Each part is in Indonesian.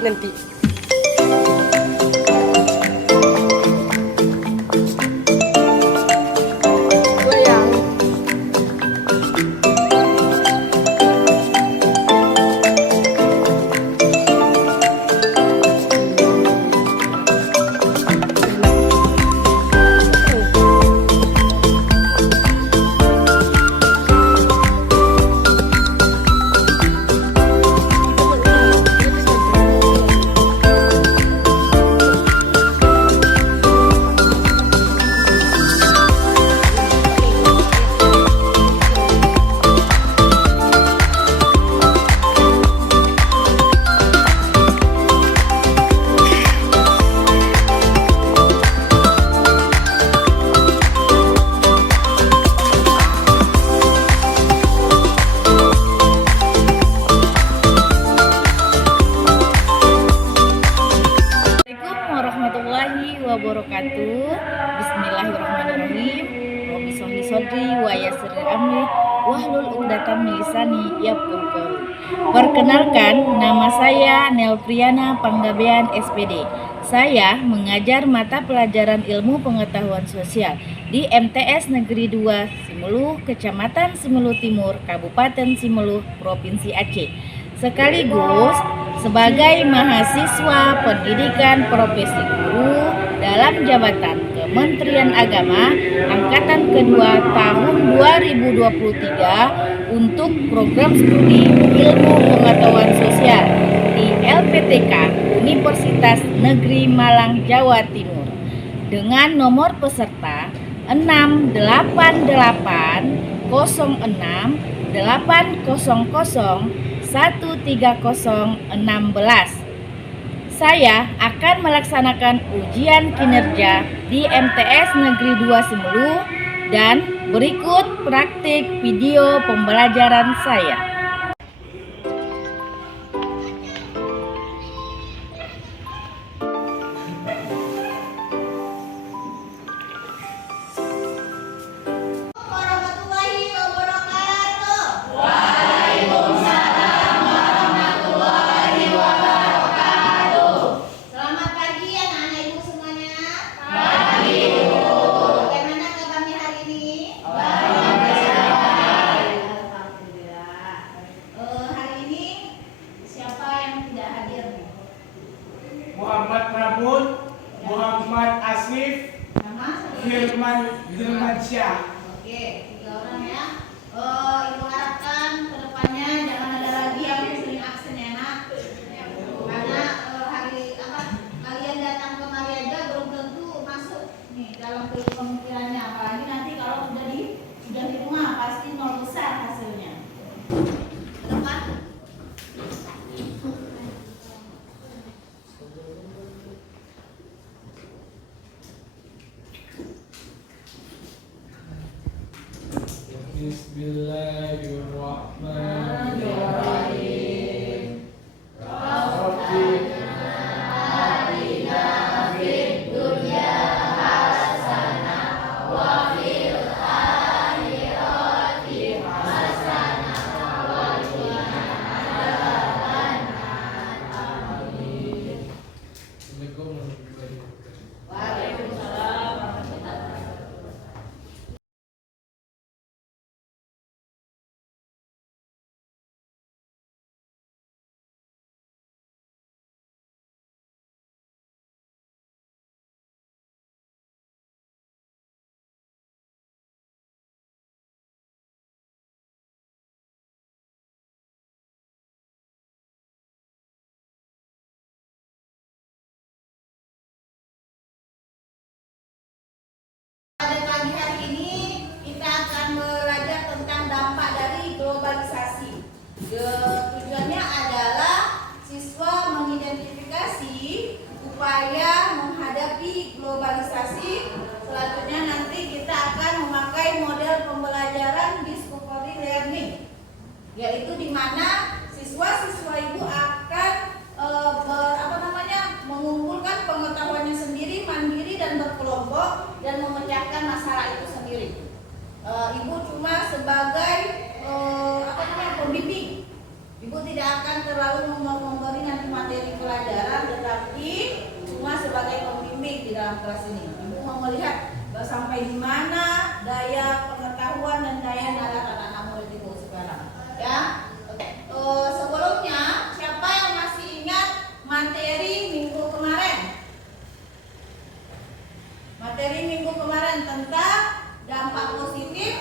nanti. Goyang. Assalamualaikum warahmatullahi wabarakatuh. Bismillahirrahmanirrahim. Rabbi sholli shodri wa yassir amri wahlul 'uqdatam min lisani yafqahu qawli. Perkenalkan, nama saya Nelpriana Panggabean SPD. Saya mengajar mata pelajaran Ilmu Pengetahuan Sosial di MTS Negeri 2 Simelu, Kecamatan Simelu Timur, Kabupaten Simelu, Provinsi Aceh. Sekaligus sebagai mahasiswa pendidikan profesi guru dalam jabatan Kementerian Agama angkatan kedua tahun 2023 untuk program studi Ilmu Pengetahuan Sosial di LPTK Universitas Negeri Malang, Jawa Timur dengan nomor peserta 688 06 800 13016. Saya akan melaksanakan ujian kinerja di MTS Negeri 2 Simelu dan berikut praktik video pembelajaran saya. Muhammad Prabun, Muhammad Asif, Hilmansyah. Oke, 3 orang ya. Ibu harapkan kedepannya jangan ada lagi yang sering absen ya nak. Karena kalian datang kemari aja belum tentu masuk nih dalam pemikirannya. Apalagi nanti kalau sudah di rumah pasti nol besar hasilnya. Ke depan. Bismillahirrahmanirrahim. Rabbi Pada pagi hari ini kita akan belajar tentang dampak dari globalisasi. Tujuannya adalah siswa mengidentifikasi upaya menghadapi globalisasi. Selanjutnya nanti kita akan memakai model pembelajaran discovery learning, yaitu di mana siswa-siswa ibu akan mengumpulkan pengetahuannya sendiri, mandiri dan berkelompok dan memecahkan masalah itu sendiri. Ibu cuma sebagai pembimbing. Ibu tidak tidak akan terlalu memberi nanti materi pelajaran, tetapi cuma sebagai pembimbing di dalam kelas ini. Ibu mau melihat sampai di mana daya pengetahuan dan daya nalar anak-anak murid ibu sekarang. Ya, sebelumnya siapa yang masih ingat materi minggu kemarin? Materi minggu kemarin tentang dampak positif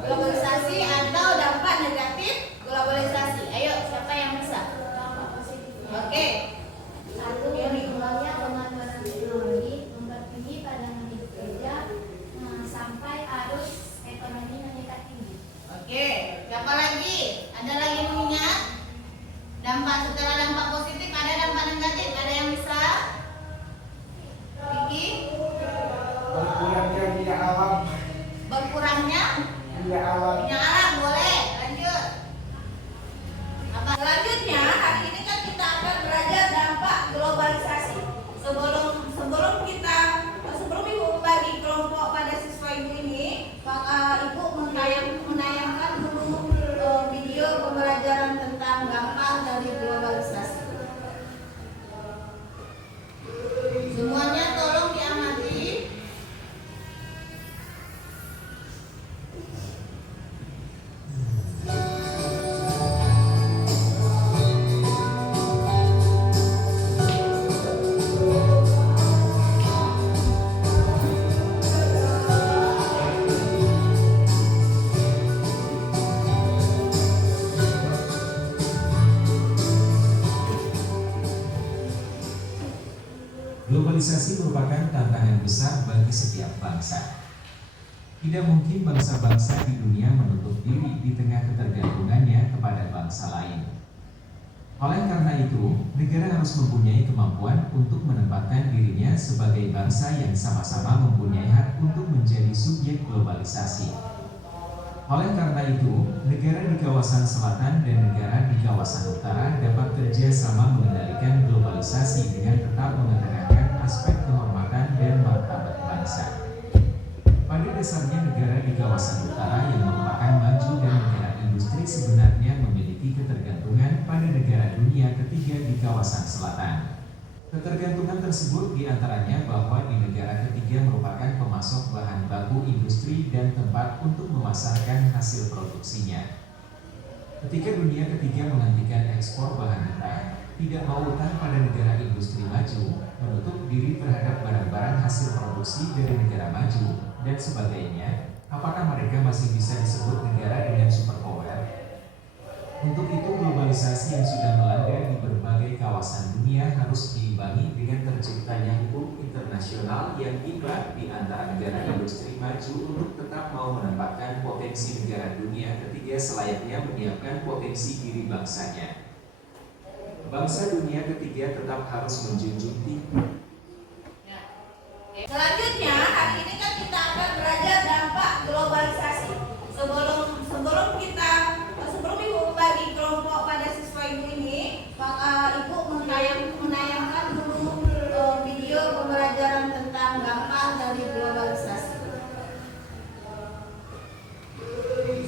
globalisasi atau dampak negatif globalisasi. Ayo, siapa yang bisa? Oke. Satu, berkembangnya pemanfaatan teknologi mempertinggi padangan hidup kerja sampai arus ekonomi meningkat tinggi. Oke, siapa lagi? Ada lagi yang mengingat? Dampak setelah dampak positif ada dampak negatif. Ada yang bisa? Vicky? Berkurangnya minyak alam. Berkurangnya Minyak alam. minyak alam, boleh. Lanjut. Apa? Selanjutnya hari ini kan kita akan belajar dampak globalisasi. Sebelum ibu bagi kelompok pada siswa ibu ini, ibu menayangkan dulu video pembelajaran tentang dampak dari globalisasi. Semuanya tolong diamati. Globalisasi merupakan tantangan besar bagi setiap bangsa. Tidak mungkin bangsa-bangsa di dunia menutup diri di tengah ketergantungannya kepada bangsa lain. Oleh karena itu, negara harus mempunyai kemampuan untuk menempatkan dirinya sebagai bangsa yang sama-sama mempunyai hak untuk menjadi subjek globalisasi. Oleh karena itu, negara di kawasan selatan dan negara di kawasan utara dapat kerja sama mengendalikan globalisasi dengan tetap mengedepankan aspek kehormatan dan martabat bangsa. Pada dasarnya negara di kawasan utara yang merupakan maju dan negara industri sebenarnya memiliki ketergantungan pada negara dunia ketiga di kawasan selatan. Ketergantungan tersebut diantaranya bahwa di negara ketiga merupakan pemasok bahan baku industri dan tempat untuk memasarkan hasil produksinya. Ketika dunia ketiga menghentikan ekspor bahan mentah, tidak mau utang pada negara industri maju, menutup diri terhadap barang-barang hasil produksi dari negara maju, dan sebagainya, apakah mereka masih bisa disebut negara dengan superpower? Untuk itu, globalisasi yang sudah melanda di berbagai kawasan dunia harus diimbangi dengan terciptanya hukum internasional yang imbang di antara negara industri maju untuk tetap mau menempatkan potensi negara dunia ketiga selayaknya menyiapkan potensi diri bangsanya. Bangsa dunia ketiga tetap harus menjunjung tinggi. Selanjutnya hari ini kan kita akan belajar dampak globalisasi. Sebelum ibu bagi kelompok pada siswa ibu ini, ibu menayangkan dulu video pembelajaran tentang dampak dari globalisasi.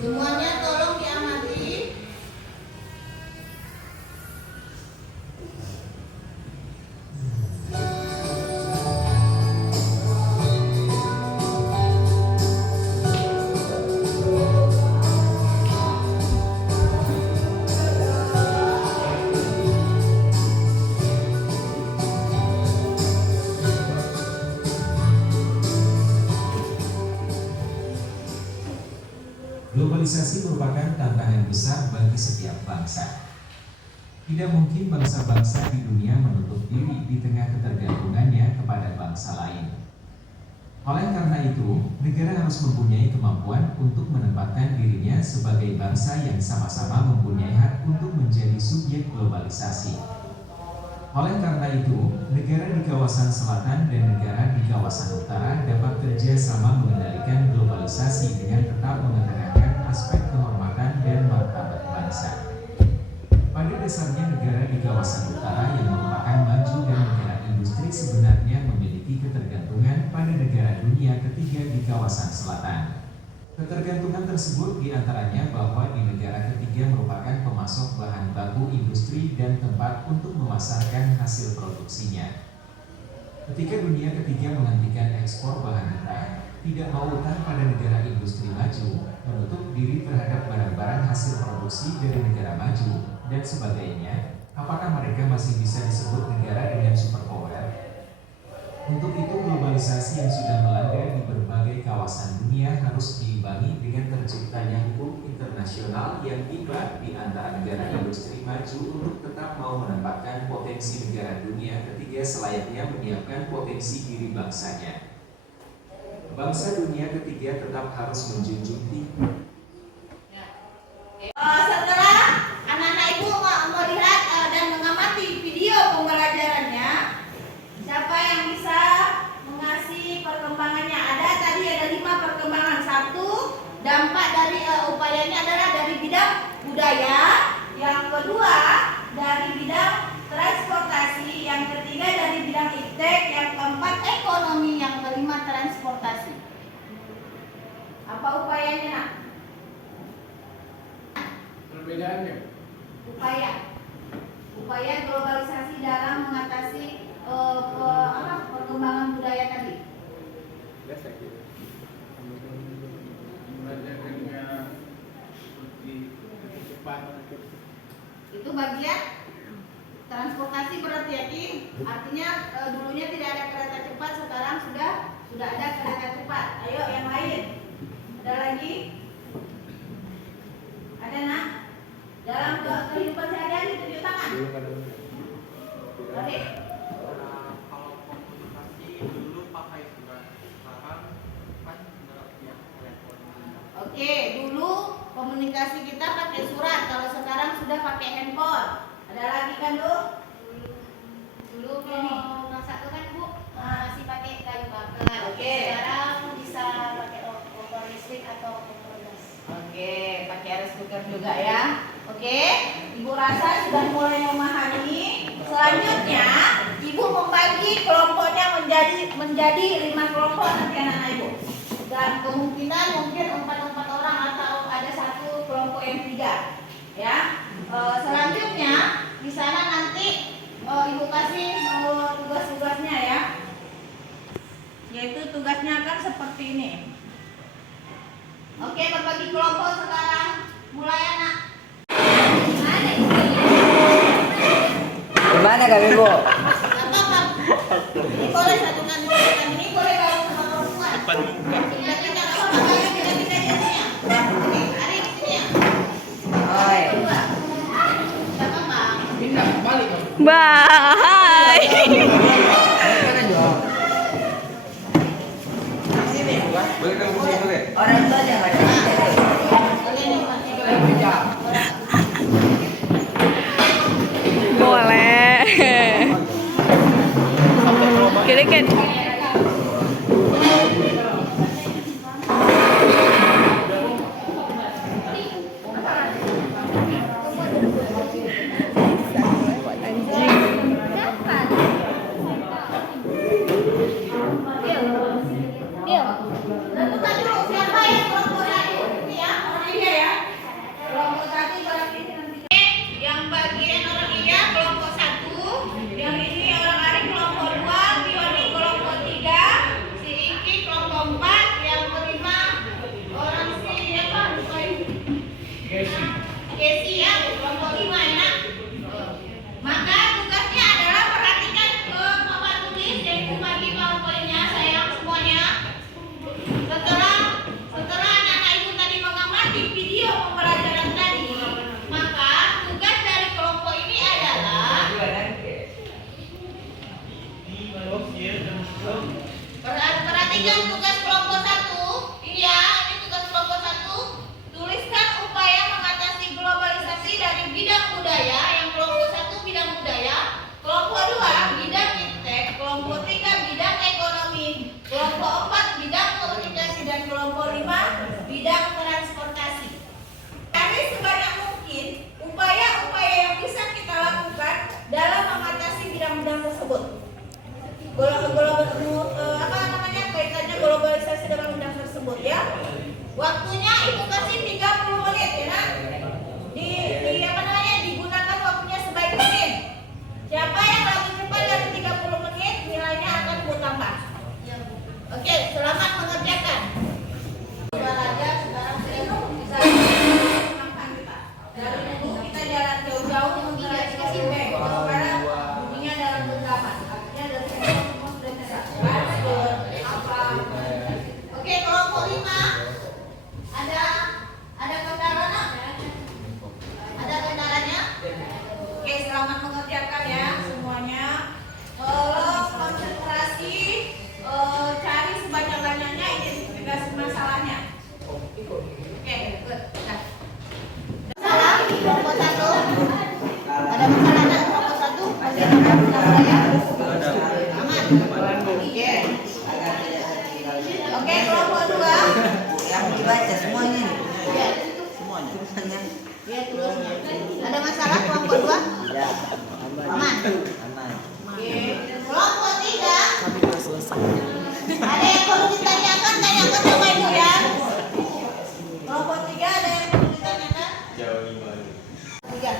Semuanya tolong diamati. Globalisasi merupakan tantangan besar bagi setiap bangsa. Tidak mungkin bangsa-bangsa di dunia menutup diri di tengah ketergantungannya kepada bangsa lain. Oleh karena itu, negara harus mempunyai kemampuan untuk menempatkan dirinya sebagai bangsa yang sama-sama mempunyai hak untuk menjadi subjek globalisasi. Oleh karena itu, negara di kawasan selatan dan negara di kawasan utara dapat kerja sama mengendalikan globalisasi dengan tetap mengedepankan aspek kehormatan dan martabat bangsa. Pada dasarnya negara di kawasan utara yang merupakan maju dan negara industri sebenarnya memiliki ketergantungan pada negara dunia ketiga di kawasan selatan. Ketergantungan tersebut diantaranya bahwa di negara ketiga merupakan pemasok bahan baku industri dan tempat untuk memasarkan hasil produksinya. Ketika dunia ketiga menghentikan ekspor bahan mentah, tidak mau utang pada negara industri maju, menutup diri terhadap barang-barang hasil produksi dari negara maju, dan sebagainya, apakah mereka masih bisa disebut negara dengan superpower? Untuk itu, globalisasi yang sudah melanda di berbagai kawasan dunia harus diimbangi dengan terciptanya hukum internasional yang tiba di antara negara industri maju untuk tetap mau menempatkan potensi negara dunia ketiga selayaknya menyiapkan potensi diri bangsanya. Bangsa dunia ketiga tetap harus menjunjung tinggi. Setelah anak-anak ibu melihat dan mengamati video pembelajarannya, siapa yang bisa mengasih perkembangannya? Ada 5 perkembangan. 1, dampak dari upayanya adalah dari bidang budaya. Yang kedua, dari bidang transportasi. Yang ketiga, dari bidang iptek. Yang keempat, ekonomi. Yang kelima, transportasi. Apa upayanya, nak? Perbedaannya. Upaya globalisasi dalam mengatasi perkembangan budaya tadi. Biasa gitu. Belajarnya seperti cepat. Itu bagian transportasi berarti ya, Kim. Artinya dulunya tidak ada kereta cepat, sekarang sudah ada kereta cepat. Ayo yang lain. Ada lagi? Ada, nak? Dalam kehidupan sehari-hari tunjuk tangan. Oke. Kalau komunikasi dulu pakai surat, sekarang kan udah via telepon. Oke, dulu komunikasi kita pakai surat, kalau sekarang sudah pakai handphone. Ada lagi kan, Bu? Dulu kalau masak itu kan Bu masih pakai kayu bakar. Oke. Sekarang bisa pakai kompor listrik atau kompor gas. Oke, pakai rice cooker juga ya. Oke, Ibu rasa sudah mulai memahami. Selanjutnya, Ibu membagi kelompoknya menjadi 5 kelompok nanti anak-anak Ibu. Dan kemungkinan mungkin 4 orang atau ada 1 kelompok yang 3. Ya. Selanjutnya di sana nanti Ibu kasih tugas-tugasnya ya. Yaitu tugasnya akan seperti ini. Oke, berbagi kelompok sekarang. Mulai, anak. Gimana kami Bu? Apa? Ini boleh satukan ini boleh kalau sama perempuan. Depan muka. Kita apa? Kita di sini ya. Oke, Ari di sini ya. Oi. Dua. Siapa, Bang? Bye. Boleh kamu sini boleh? Orang tua aja nggak ada. Kalian yang masih Boleh. Kira kan. Tentukan dulu siapa yang kelompok 1. Ini ya, orang iya ya. Kelompok 1 berarti nanti. Yang bagian orang iya kelompok 1. Yang ini orang Ari kelompok 2. Pioni kelompok 3. Si Iki kelompok 4. Yang kelima orang si apa? Kesi ya, kelompok 5 ya, nak. Maka tugasnya adalah perhatikan ke papan tulis yang Ibu bagi PowerPoint-nya, sayang semuanya. Setelah anak-anak Ibu tadi mengamati video pembelajaran tadi, maka tugas dari kelompok ini adalah perhatikan tugas kelompok 1. Iya, ini tugas kelompok 1. Tuliskan upaya mengatasi globalisasi dari bidang budaya. Yang kelompok 1 bidang budaya, kelompok 2 bidang iptek, kelompok 3 bidang ekonomi, kelompok 4 bidang komunikasi, dan kelompok 5 bidang transportasi. Cari sebanyak mungkin upaya-upaya yang bisa kita lakukan dalam mengatasi bidang-bidang tersebut. Kaitannya globalisasi dengan bidang tersebut ya. Waktunya Ibu kasih 30 menit ya nak. Di apa namanya? Digunakan waktunya sebaik mungkin. Siapa yang lebih cepat dari 30 menit nilainya akan Bu tambah. Oke, selamat mengerjakan. Olahraga sekarang sudah bisa menangkan kita. Dari dulu kita jalan jauh-jauh mengkreasi back. Sekarang bunyinya dalam genggaman. Artinya dari semua sudah bisa. Apa? Oke, kelompok 5 ada kendalanya? Ada kendalanya? Oke, selamat mengerjakan ya semuanya. Tolong konsentrasi, cari sebanyak-banyaknya identifikasi masalahnya. Oke, good. Nah. Masalah kelompok 1. Ada masalah nak kelompok 1? Ada ya? Aman. Oke. Oke, kelompok 2. Yang dibaca semuanya nih. Ya. Semuanya. Tulisannya. Ya, tulisnya. Ada masalah kelompok 2? Tidak. Aman. Aman. Oke. Kelompok 3. Ada yang perlu ditanyakan, tanyakan sama Ibu ya. Kelompok 3 ada yang perlu ditanyakan? Jauh gimana? 3.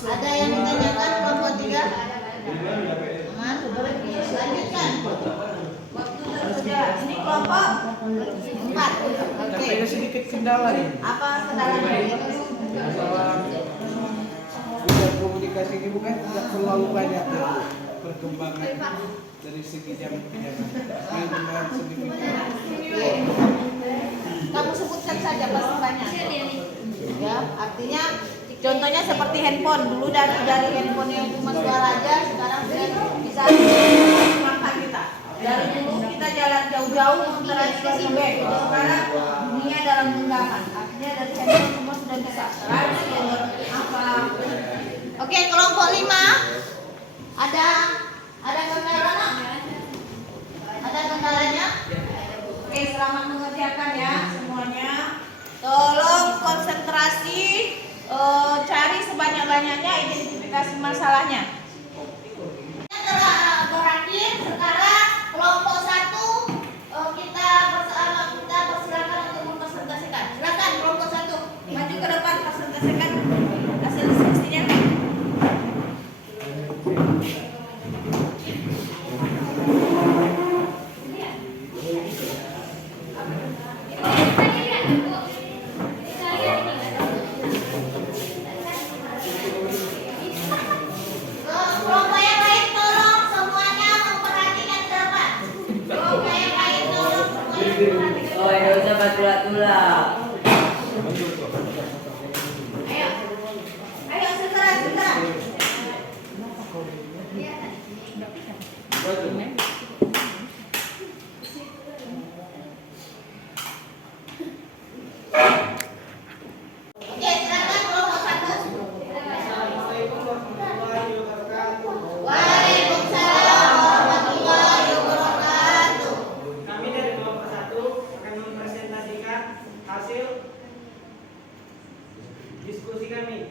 Ada yang ditanyakan kelompok 3? Aman. Lanjutkan. Waktu tersedia. Ini kelompok 4. Tapi Oke. ada sedikit kendala ini. Apa kendalanya? Masalah bidang komunikasi ini bukan tidak terlalu banyak perkembangan dari segi jam kerja. Dengan signifikan. Kamu sebutkan saja pasti banyak. Ya, artinya contohnya seperti handphone. Dulu dari handphone yang cuma suara aja, sekarang sudah bisa mengangkat kita. Dari dulu kita jalan jauh-jauh menginteraksi back. Sekarang dunia dalam genggaman. Artinya dari handphone semua sudah bisa. Transfer apa? Oke, kelompok 5 ada kendala? Ada kendalanya? Oke, selamat mengerjakan ya semuanya. Tolong konsentrasi, cari sebanyak-banyaknya identifikasi masalahnya. Telah berakhir, sekarang kelompok 1 kita persilakan untuk mempresentasikan. Silakan kelompok 1 maju ke depan presentasikan hasil diskusinya. Kelompok yang lain tolong semuanya memperhatikan ke depan. Kelompok yang lain tolong semuanya memperhatikan. Oh, ya usah tulah-tulah. Ayo segera. Oke, silakan kelompok 1. Waalaikumsalam warahmatullahi wabarakatuh. Kami dari kelompok 1 akan mempresentasikan hasil diskusi kami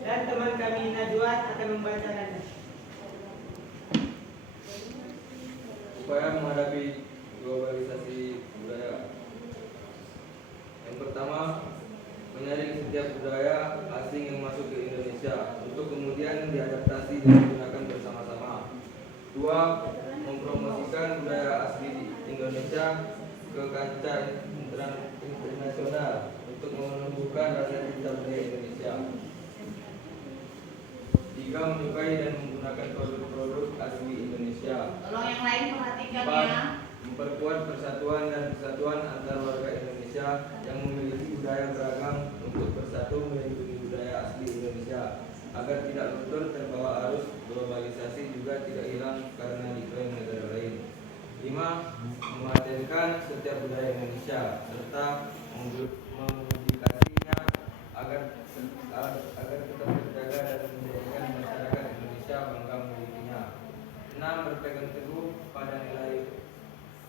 dan teman kami Najwa akan membacakannya. Upaya menghadapi globalisasi budaya. Yang pertama, menyaring setiap budaya asing yang masuk ke Indonesia untuk kemudian diadaptasi dan digunakan bersama-sama. 2. Mempromosikan budaya asli di Indonesia ke kancah internasional untuk menumbuhkan rasa cinta budaya Indonesia. 3. Menyukai dan menggunakan produk-produk asli Indonesia. Tolong yang lain perhatikan 4. ya. Memperkuat persatuan dan kesatuan antar warga Indonesia yang memiliki budaya beragam untuk bersatu melindungi budaya asli Indonesia agar tidak luntur terbawa arus globalisasi juga tidak hilang karena diklaim negara lain. 5. Mematenkan setiap budaya Indonesia serta mempublikasinya agar tetap terjaga dan menjadikan masyarakat Indonesia bangga memilikinya. 6. Berpegang teguh pada nilai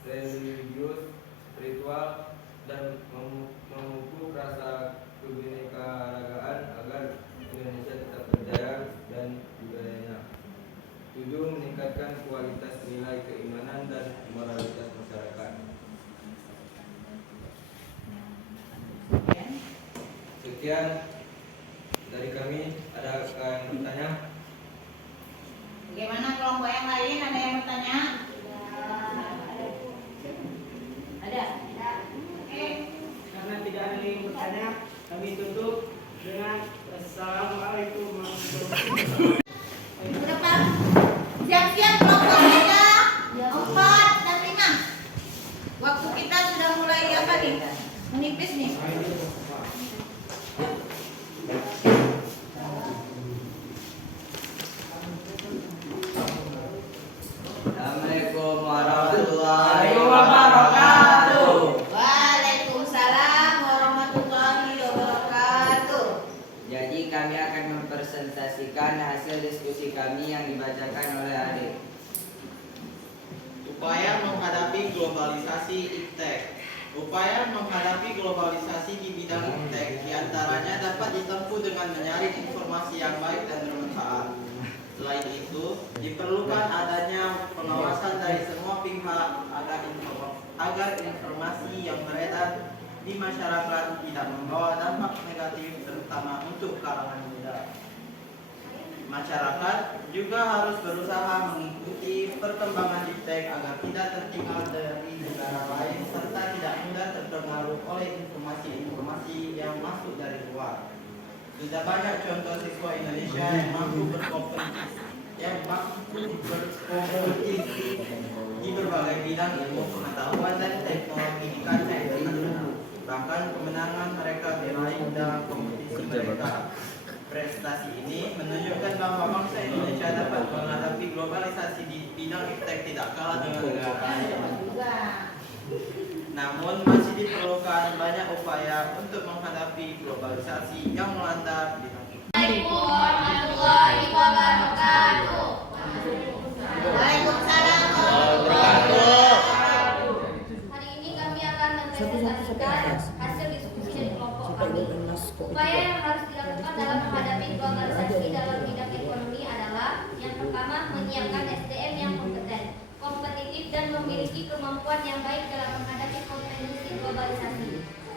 religius, spiritual, dan memupuk rasa kebinekaan agar Indonesia tetap berjaya dan budayanya. 7. Meningkatkan kualitas nilai keimanan dan moralitas masyarakat. Sekian dari kami. Ada yang bertanya? Bagaimana kelompok yang lain? Ada yang bertanya? Ada? Oke. Karena tidak ada yang bertanya, kami tutup dengan Assalamualaikum warahmatullahi wabarakatuh. Udah Pak? Siap-siap kelompoknya 4 dan 5. Waktu kita sudah mulai apa nih? Menipis nih. Assalamualaikum warahmatullahi wabarakatuh. Waalaikumsalam warahmatullahi wabarakatuh. Jadi kami akan mempresentasikan hasil diskusi kami yang dibacakan oleh adik. Upaya menghadapi globalisasi iptek. Upaya menghadapi globalisasi di bidang iptek diantaranya dapat ditempuh dengan menyaring informasi yang baik dan bermanfaat. Selain itu, diperlukan adanya pengawasan dari semua pihak agar informasi yang beredar di masyarakat tidak membawa dampak negatif terutama untuk kalangan muda. Masyarakat juga harus berusaha mengikuti perkembangan iptek agar tidak tertinggal dari negara lain serta tidak mudah terpengaruh oleh informasi-informasi yang masuk dari luar. Sudah banyak contoh siswa Indonesia yang mampu berkompetisi di berbagai bidang ilmu pengetahuan dan teknologi di kancah internasional. Bahkan kemenangan mereka diraih dalam kompetisi mereka. Prestasi ini menunjukkan bahwa bangsa Indonesia dapat menghadapi globalisasi di bidang iptek tidak kalah dengan negara lain. Namun masih diperlukan banyak upaya untuk menghadapi globalisasi yang melanda bidang iptek. Assalamualaikum warahmatullahi wabarakatuh. Waalaikumsalam warahmatullahi wabarakatuh. Hari ini kami akan mempresentasikan hasil diskusi dari kelompok kami. Upaya yang harus dilakukan dalam menghadapi globalisasi dalam bidang ekonomi adalah yang pertama, menyiapkan SDM yang kompeten, kompetitif dan memiliki kemampuan yang baik dalam menghadapi kompetisi globalisasi.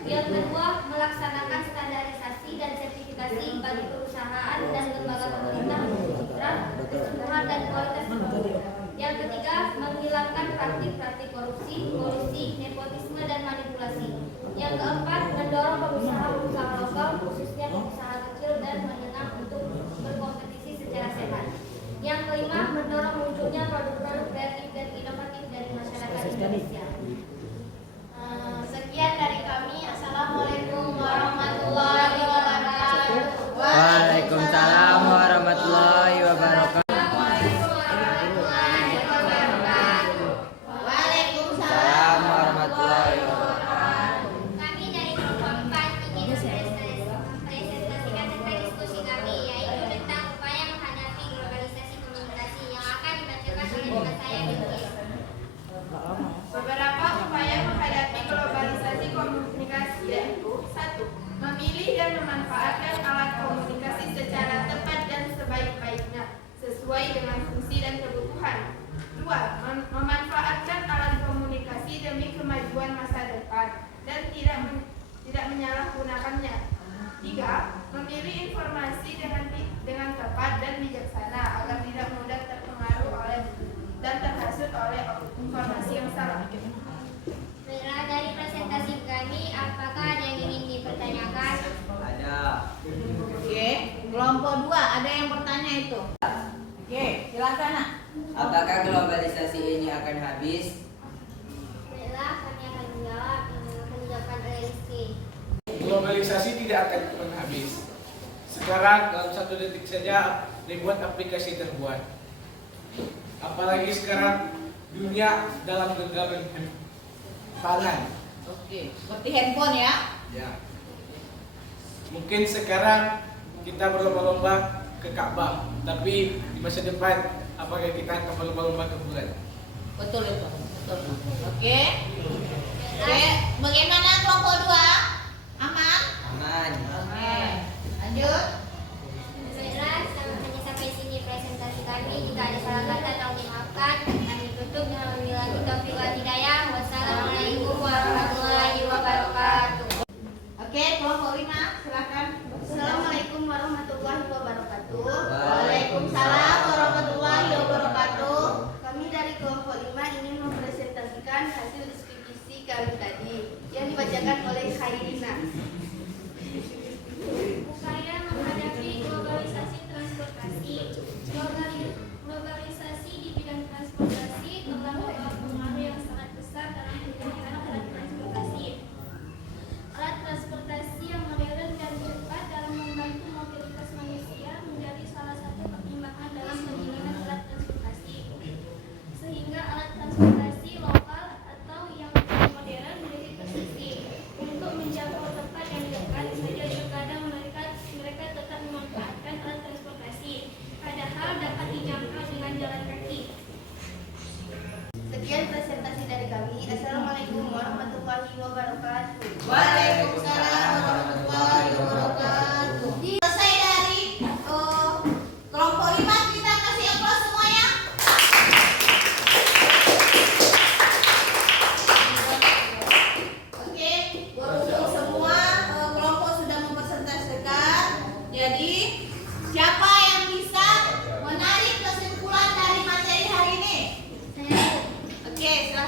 Yang kedua, melaksanakan standarisasi dan sertifikasi bagi perusahaan dan lembaga pemerintah untuk citra, keseluruhan dan kualitas produk. Yang ketiga, menghilangkan praktik-praktik korupsi, kolusi, nepotisme dan manipulasi. Yang keempat, mendorong pengusaha-pengusaha lokal, khususnya pengusaha kecil dan menengah untuk berkompetisi secara sehat. Yang kelima, mendorong munculnya produk-produk kreatif dan inovatif dari masyarakat Indonesia. Sekian dari kami. Assalamualaikum warahmatullahi wabarakatuh. Waalaikumsalam warahmatullahi wabarakatuh. Waalaikumsalam warahmatullahi wabarakatuh. Kami dari kelompok 4 ingin mempresentasikan tentang diskusi kami, yaitu tentang upaya menghadapi globalisasi komunikasi yang akan dibacakan oleh teman saya Bilqis. Beberapa upaya menghadapi globalisasi komunikasi yaitu 1. Memilih dan memanfaatkan alat komunikasi secara tepat dan sebaik-baiknya sesuai dengan fungsi dan kebutuhan. 2. Memanfaatkan alat komunikasi demi kemajuan masa depan dan tidak menyalahgunakannya. 3. Memilih informasi dengan tepat dan bijaksana agar tidak mudah terpengaruh oleh dan terhasut oleh informasi yang salah. Baiklah, dari presentasi kami, apakah ada yang ingin dipertanyakan? Ada. Oke, kelompok 2 ada yang bertanya itu. Oke, silakan Nak. Apakah globalisasi ini akan habis? Baiklah, kami akan menjawab oleh Rizky. Globalisasi tidak akan pernah habis. Sekarang dalam 1 detik saja ribuan aplikasi terbuat. Apalagi sekarang dunia dalam genggaman tangan. Oke, seperti handphone ya. Ya. Mungkin sekarang kita berlomba-lomba ke Ka'bah, tapi di masa depan apakah kita akan berlomba-lomba ke bulan? Betul itu. Betul. Oke. Oke, bagaimana kelompok 2? Aman? Aman. Oke. Lanjut. Baiklah, sampai sini presentasi kami. Jika ada salah kata tolong dimaafkan. Kami tutup dengan wabillahi taufiq wal hidayah. Wassalamualaikum warahmatullahi wabarakatuh. Oke, kelompok 5 silakan.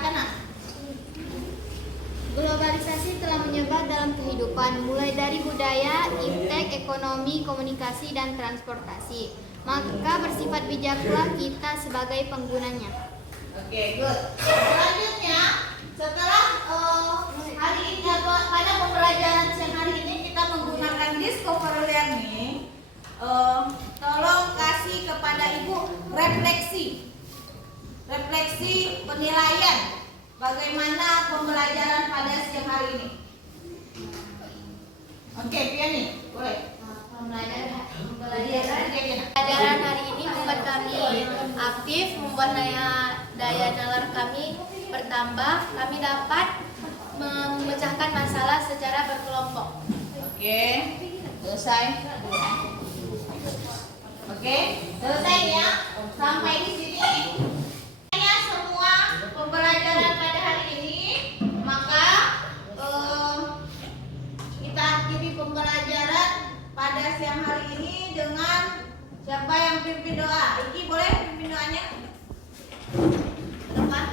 silakan Nak. Globalisasi telah menyebar dalam kehidupan, mulai dari budaya, iptek, ekonomi, komunikasi, dan transportasi. Maka bersifat bijaklah kita sebagai penggunanya. Oke, good. Selanjutnya, setelah hari ini pada pembelajaran siang hari ini kita menggunakan discovery learning, tolong kasih kepada Ibu refleksi penilaian bagaimana pembelajaran pada siang hari ini. Oke, Piani, boleh. Pembelajaran hari ini membuat kami aktif, membuat daya nalar kami bertambah. Kami dapat memecahkan masalah secara berkelompok. Oke, selesai. Oke, selesai ya. Sampai di sini. Semua pembelajaran pada hari ini, maka kita akhiri pembelajaran pada siang hari ini dengan siapa yang pimpin doa? Iki boleh pimpin doanya? Depan.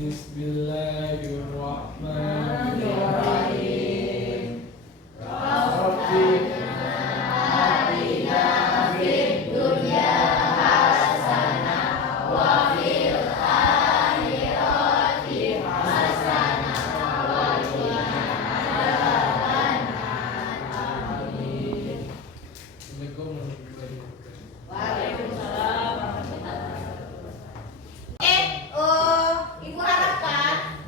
Bismillahirrahmanirrahim. Rabbi Ibu harapkan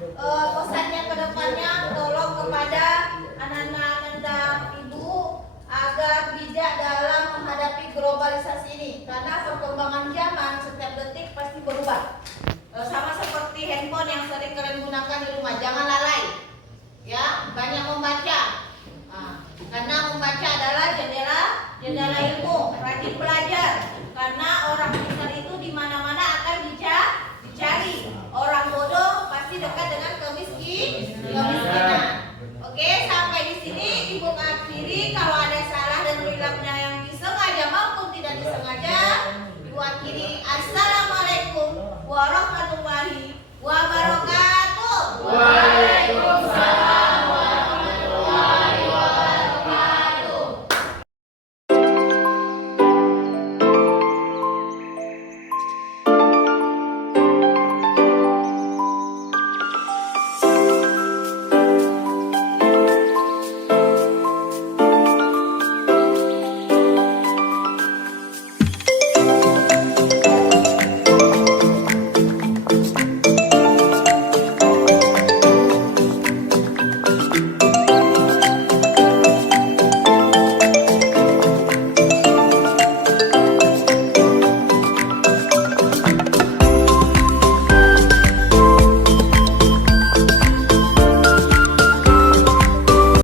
pesannya ke depannya tolong kepada anak-anak Anda Ibu agar bijak dalam menghadapi globalisasi ini karena perkembangan zaman setiap detik pasti berubah. Sama seperti handphone yang sering kalian gunakan di rumah, jangan lalai. Ya, banyak membaca. Karena membaca adalah jendela ilmu, rajin belajar. Karena orang pintar itu di mana-mana akan dicari. Orang bodoh